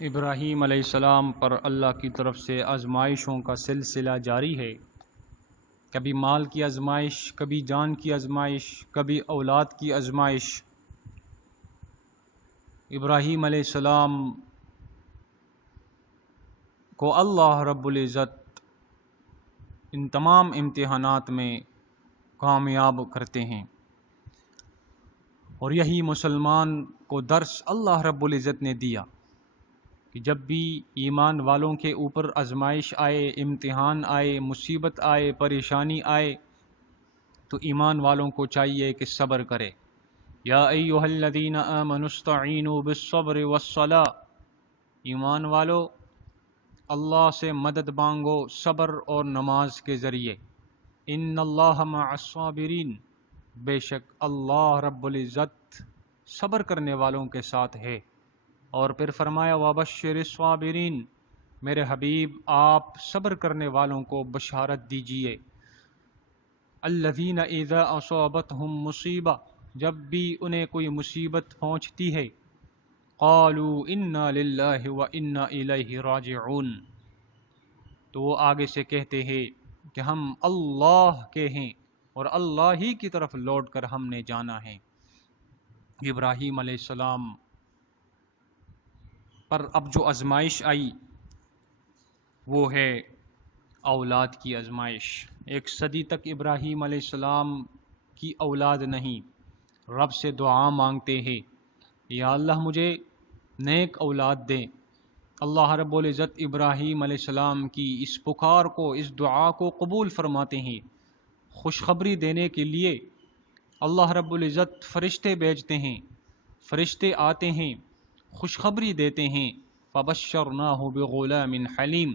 ابراہیم علیہ السلام پر اللہ کی طرف سے آزمائشوں کا سلسلہ جاری ہے۔ کبھی مال کی آزمائش، کبھی جان کی آزمائش، کبھی اولاد کی آزمائش۔ ابراہیم علیہ السلام کو اللہ رب العزت ان تمام امتحانات میں کامیاب کرتے ہیں، اور یہی مسلمان کو درس اللہ رب العزت نے دیا کہ جب بھی ایمان والوں کے اوپر آزمائش آئے، امتحان آئے، مصیبت آئے، پریشانی آئے، تو ایمان والوں کو چاہیے کہ صبر کرے۔ یا ایھا الذین آمنوا استعینوا بالصبر والصلاۃ، ایمان والو اللہ سے مدد مانگو صبر اور نماز کے ذریعے۔ ان اللہ مع الصابرین، بے شک اللہ رب العزت صبر کرنے والوں کے ساتھ ہے۔ اور پھر فرمایا وَبَشِّرِ الصَّابِرِينَ، میرے حبیب آپ صبر کرنے والوں کو بشارت دیجئے۔ الَّذِينَ إِذَا أَصَابَتْهُم مُّصِیبَۃٌ، جب بھی انہیں کوئی مصیبت پہنچتی ہے، قَالُوا إِنَّا لِلَّهِ وَإِنَّا إِلَيْهِ رَاجِعُونَ، تو وہ آگے سے کہتے ہیں کہ ہم اللہ کے ہیں اور اللہ ہی کی طرف لوٹ کر ہم نے جانا ہے۔ ابراہیم علیہ السلام پر اب جو آزمائش آئی وہ ہے اولاد کی آزمائش۔ 1 صدی تک ابراہیم علیہ السلام کی اولاد نہیں، رب سے دعا مانگتے ہیں یا اللہ مجھے نیک اولاد دے۔ اللہ رب العزت ابراہیم علیہ السلام کی اس پکار کو، اس دعا کو قبول فرماتے ہیں۔ خوشخبری دینے کے لیے اللہ رب العزت فرشتے بھیجتے ہیں، فرشتے آتے ہیں، خوشخبری دیتے ہیں۔ فَبَشَّرْنَاهُ بِغُلَامٍ حَلِيمٍ،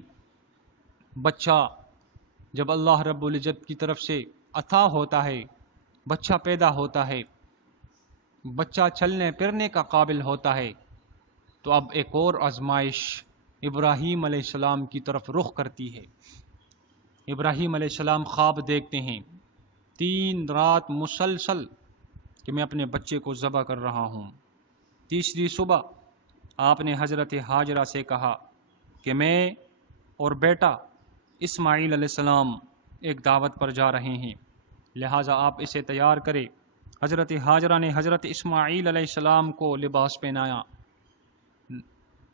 بچہ جب اللہ رب العزت کی طرف سے عطا ہوتا ہے، بچہ پیدا ہوتا ہے، بچہ چلنے پھرنے کا قابل ہوتا ہے، تو اب ایک اور آزمائش ابراہیم علیہ السلام کی طرف رخ کرتی ہے۔ ابراہیم علیہ السلام خواب دیکھتے ہیں 3 رات مسلسل کہ میں اپنے بچے کو ذبح کر رہا ہوں۔ تیسری صبح آپ نے حضرت ہاجرہ سے کہا کہ میں اور بیٹا اسماعیل علیہ السلام ایک دعوت پر جا رہے ہیں، لہٰذا آپ اسے تیار کرے۔ حضرت ہاجرہ نے حضرت اسماعیل علیہ السلام کو لباس پہنایا،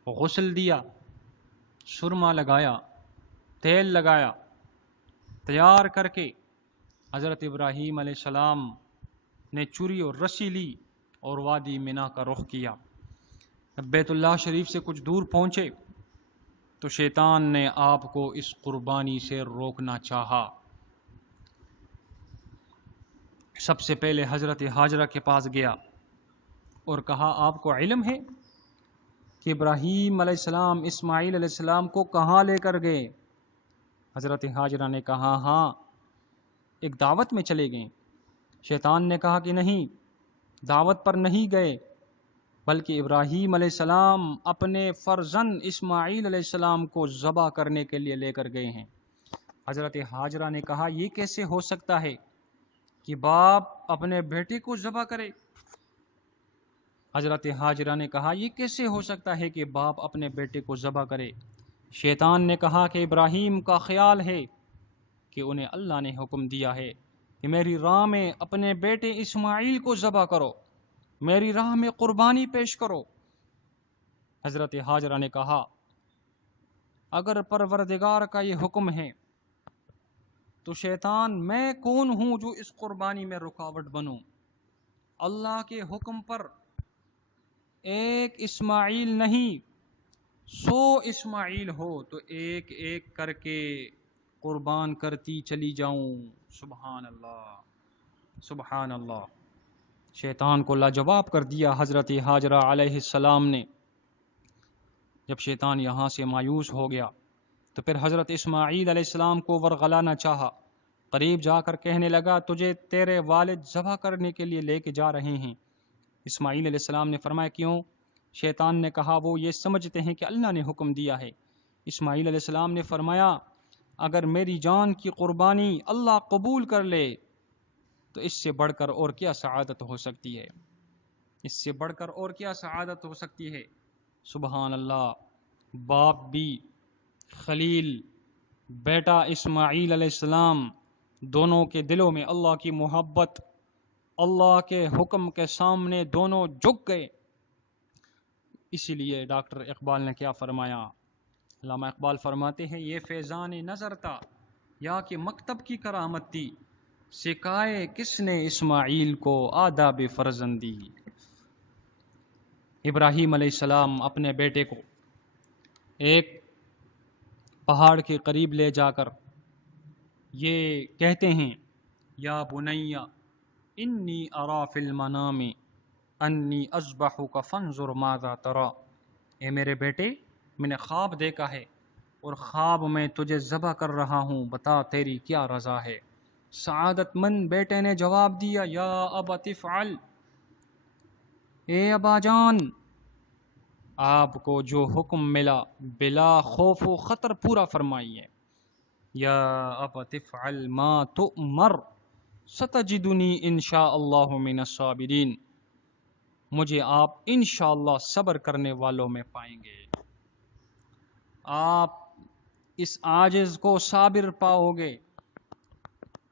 غسل دیا، سرما لگایا، تیل لگایا، تیار کر کے حضرت ابراہیم علیہ السلام نے چوری اور رسی لی اور وادی منا کا رخ کیا۔ بیت اللہ شریف سے کچھ دور پہنچے تو شیطان نے آپ کو اس قربانی سے روکنا چاہا۔ سب سے پہلے حضرت ہاجرہ کے پاس گیا اور کہا آپ کو علم ہے کہ ابراہیم علیہ السلام اسماعیل علیہ السلام کو کہاں لے کر گئے؟ حضرت ہاجرہ نے کہا ہاں، ایک دعوت میں چلے گئے۔ شیطان نے کہا کہ نہیں، دعوت پر نہیں گئے، بلکہ ابراہیم علیہ السلام اپنے فرزند اسماعیل علیہ السلام کو ذبح کرنے کے لیے لے کر گئے ہیں۔ حضرت ہاجرہ نے کہا یہ کیسے ہو سکتا ہے کہ باپ اپنے بیٹے کو ذبح کرے؟ حضرت ہاجرہ نے کہا یہ کیسے ہو سکتا ہے کہ باپ اپنے بیٹے کو ذبح کرے؟ شیطان نے کہا کہ ابراہیم کا خیال ہے کہ انہیں اللہ نے حکم دیا ہے کہ میری راہ میں اپنے بیٹے اسماعیل کو ذبح کرو، میری راہ میں قربانی پیش کرو۔ حضرت ہاجرہ نے کہا اگر پروردگار کا یہ حکم ہے تو شیطان میں کون ہوں جو اس قربانی میں رکاوٹ بنوں؟ اللہ کے حکم پر ایک اسماعیل نہیں 100 اسماعیل ہو تو ایک ایک کر کے قربان کرتی چلی جاؤں۔ سبحان اللہ، سبحان اللہ۔ شیطان کو لاجواب کر دیا حضرت ہاجرہ علیہ السلام نے۔ جب شیطان یہاں سے مایوس ہو گیا تو پھر حضرت اسماعیل علیہ السلام کو ورغلانا چاہا، قریب جا کر کہنے لگا تجھے تیرے والد ذبح کرنے کے لیے لے کے جا رہے ہیں۔ اسماعیل علیہ السلام نے فرمایا کیوں؟ شیطان نے کہا وہ یہ سمجھتے ہیں کہ اللہ نے حکم دیا ہے۔ اسماعیل علیہ السلام نے فرمایا اگر میری جان کی قربانی اللہ قبول کر لے تو اس سے بڑھ کر اور کیا سعادت ہو سکتی ہے؟ اس سے بڑھ کر اور کیا سعادت ہو سکتی ہے؟ سبحان اللہ۔ باپ بھی خلیل، بیٹا اسماعیل علیہ السلام، دونوں کے دلوں میں اللہ کی محبت، اللہ کے حکم کے سامنے دونوں جھک گئے۔ اسی لیے ڈاکٹر اقبال نے کیا فرمایا، علامہ اقبال فرماتے ہیں یہ فیضان نظر تھا یا کہ مکتب کی کرامت تھی، سکھائے کس نے اسماعیل کو آداب فرزندی۔ ابراہیم علیہ السلام اپنے بیٹے کو ایک پہاڑ کے قریب لے جا کر یہ کہتے ہیں، یا بنیا انی ارا فی المنام انی اذبحک فانظر ماذا تری، اے میرے بیٹے میں نے خواب دیکھا ہے اور خواب میں تجھے ذبح کر رہا ہوں، بتا تیری کیا رضا ہے۔ سعادت مند بیٹے نے جواب دیا، یا ابت افعل، اے ابا جان آپ کو جو حکم ملا بلا خوف و خطر پورا فرمائیے۔ یا ابت افعل ما تؤمر ستجدنی انشاء اللہ من الصابرین، مجھے آپ انشاءاللہ صبر کرنے والوں میں پائیں گے۔ آپ اس عاجز کو صابر پاؤ گے،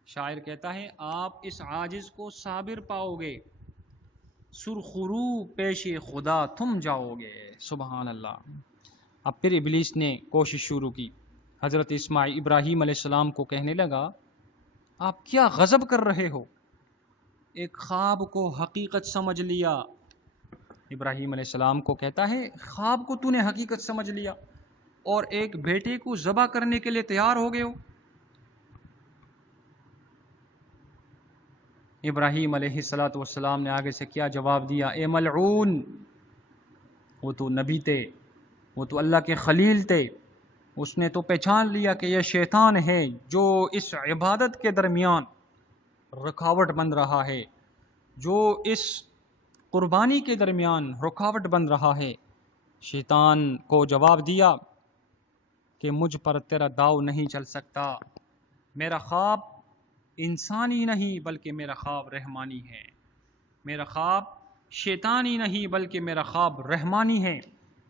شاعر کہتا ہے آپ اس عاجز کو صابر پاؤ گے، سرخرو پیش خدا تم جاؤ گے۔ سبحان اللہ۔ اب پھر ابلیس نے کوشش شروع کی، حضرت اسماعیل ابراہیم علیہ السلام کو کہنے لگا آپ کیا غضب کر رہے ہو، ایک خواب کو حقیقت سمجھ لیا۔ ابراہیم علیہ السلام کو کہتا ہے خواب کو تو نے حقیقت سمجھ لیا اور ایک بیٹے کو ذبح کرنے کے لیے تیار ہو گئے ہو۔ ابراہیم علیہ السلام نے آگے سے کیا جواب دیا، اے ملعون، وہ تو نبی تھے، وہ تو اللہ کے خلیل تھے، اس نے تو پہچان لیا کہ یہ شیطان ہے جو اس عبادت کے درمیان رکاوٹ بن رہا ہے، جو اس قربانی کے درمیان رکاوٹ بن رہا ہے۔ شیطان کو جواب دیا کہ مجھ پر تیرا داؤ نہیں چل سکتا، میرا خواب انسانی نہیں بلکہ میرا خواب رحمانی ہے، میرا خواب شیطانی نہیں بلکہ میرا خواب رحمانی ہے۔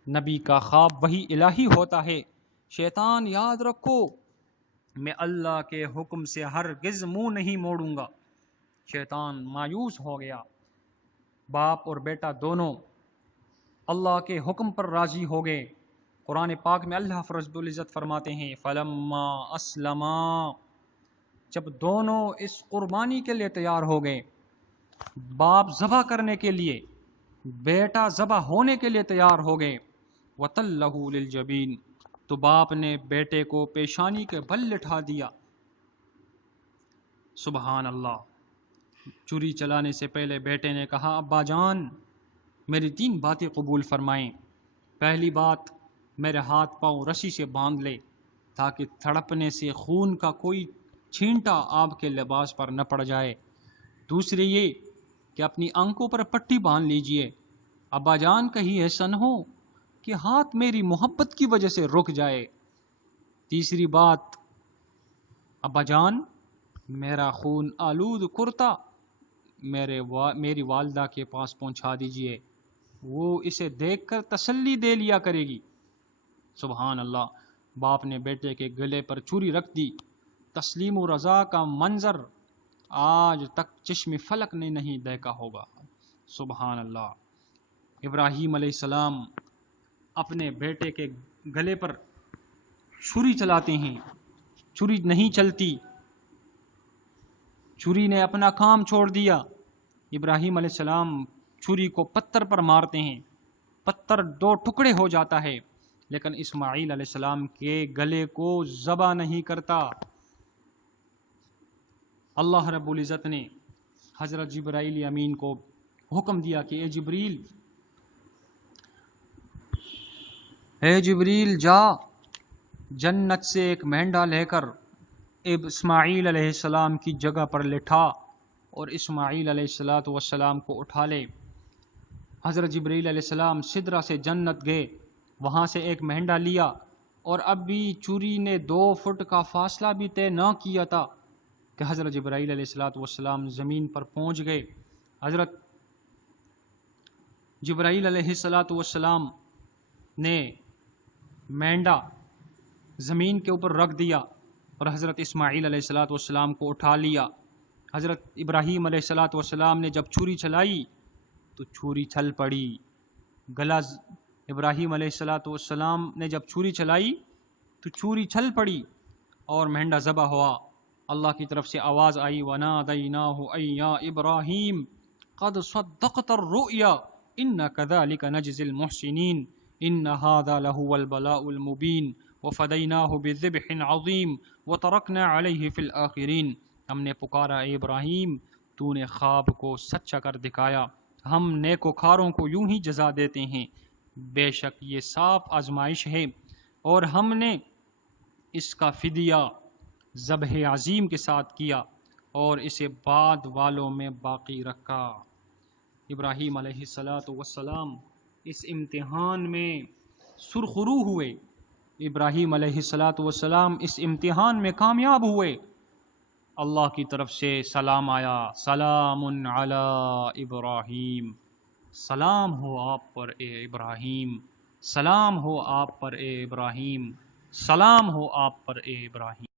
نبی کا خواب وہی الہی ہوتا ہے۔ شیطان یاد رکھو میں اللہ کے حکم سے ہرگز منہ نہیں موڑوں گا۔ شیطان مایوس ہو گیا، باپ اور بیٹا دونوں اللہ کے حکم پر راضی ہو گئے۔ قرآن پاک میں اللہ رب العزت فرماتے ہیں فلما اسلما، جب دونوں اس قربانی کے لیے تیار ہو گئے، باپ ذبح کرنے کے لیے، بیٹا ذبح ہونے کے لیے تیار ہو گئے، وَتَلَّهُ لِلْجَبِينِ، تو باپ نے بیٹے کو پیشانی کے بل لٹھا دیا۔ سبحان اللہ۔ چوری چلانے سے پہلے بیٹے نے کہا ابا جان میری 3 باتیں قبول فرمائیں، پہلی بات میرے ہاتھ پاؤں رسی سے باندھ لے تاکہ تڑپنے سے خون کا کوئی چھینٹا آپ کے لباس پر نہ پڑ جائے، دوسری یہ کہ اپنی آنکھوں پر پٹی باندھ لیجئے، ابا جان کہیں ایسا نہ ہو کہ ہاتھ میری محبت کی وجہ سے رک جائے، تیسری بات ابا جان میرا خون آلود کرتا میری والدہ کے پاس پہنچا دیجئے، وہ اسے دیکھ کر تسلی دے لیا کرے گی۔ سبحان اللہ۔ باپ نے بیٹے کے گلے پر چھری رکھ دی۔ تسلیم و رضا کا منظر آج تک چشم فلک نے نہیں دیکھا ہوگا۔ سبحان اللہ۔ ابراہیم علیہ السلام اپنے بیٹے کے گلے پر چھری چلاتے ہیں، چھری نہیں چلتی، چھری نے اپنا کام چھوڑ دیا۔ ابراہیم علیہ السلام چھری کو پتھر پر مارتے ہیں، پتھر 2 ٹکڑے ہو جاتا ہے، لیکن اسماعیل علیہ السلام کے گلے کو ذبح نہیں کرتا۔ اللہ رب العزت نے حضرت جبرائیل امین کو حکم دیا کہ اے جبریل جا جنت سے ایک مینڈا لے کر اسماعیل علیہ السلام کی جگہ پر لٹھا اور اسماعیل علیہ السلام کو اٹھا لے۔ حضرت جبرائیل علیہ السلام سدرہ سے جنت گئے، وہاں سے ایک مہنڈا لیا اور اب بھی چوری نے 2 فٹ کا فاصلہ بھی طے نہ کیا تھا کہ حضرت جبرائیل علیہ السلام زمین پر پہنچ گئے۔ حضرت جبرائیل علیہ السلام نے مینڈا زمین کے اوپر رکھ دیا اور حضرت اسماعیل علیہ الصلوۃ والسلام کو اٹھا لیا۔ حضرت ابراہیم علیہ الصلوۃ والسلام نے جب چھری چلائی تو چھری چھل پڑی۔ گلا ابراہیم علیہ الصلوۃ والسلام نے جب چھری چلائی تو چھری چھل پڑی اور مہنڈا ذبح ہوا۔ اللہ کی طرف سے آواز آئی وَنَادَيْنَاهُ أَن يَا إِبْرَاهِيمُ قَدْ صَدَّقْتَ الرُّؤْيَا إِنَّا كَذَلِكَ نَجْزِي الْمُحْسِنِينَ إِنَّ هَذَا لَهُوَ الْبَلَاءُ الْمُبِينُ وَفَدَيْنَاهُ بِذِبْحٍ عَظِيمٍ وَتَرَكْنَا عَلَيْهِ فِي الْآخِرِينَ۔ ہم نے پکارا اے ابراہیم، تو نے خواب کو سچا کر دکھایا، ہم نیکوکاروں کو یوں ہی جزا دیتے ہیں۔ بے شک یہ صاف آزمائش ہے اور ہم نے اس کا فدیہ ذبح عظیم کے ساتھ کیا اور اسے بعد والوں میں باقی رکھا۔ ابراہیم علیہ السلام اس امتحان میں سرخرو ہوئے، ابراہیم علیہ السلام اس امتحان میں کامیاب ہوئے۔ اللہ کی طرف سے سلام آیا، سلام علی ابراہیم، سلام ہو آپ پر اے ابراہیم، سلام ہو آپ پر اے ابراہیم، سلام ہو آپ پر اے ابراہیم۔